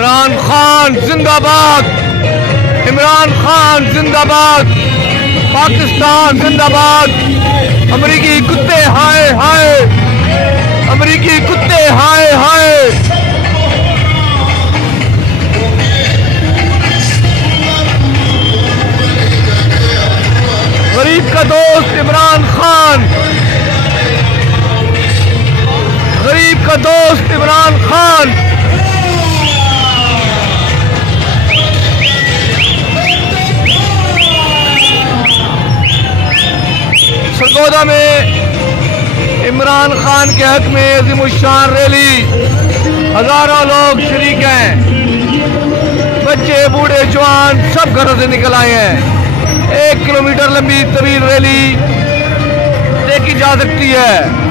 इमरान खान जिंदाबाद, इमरान खान जिंदाबाद, पाकिस्तान जिंदाबाद। अमेरिकी कुत्ते हाय हाय, अमेरिकी कुत्ते हाय हाय। गरीब का दोस्त इमरान खान, गरीब का दोस्त इमरान खान। सरगोदा में इमरान खान के हक में अज़ीमुश्शान रैली, हजारों लोग शरीक हैं, बच्चे बूढ़े जवान सब घरों से निकल आए हैं। 1 किलोमीटर लंबी तवील रैली देखी जा सकती है।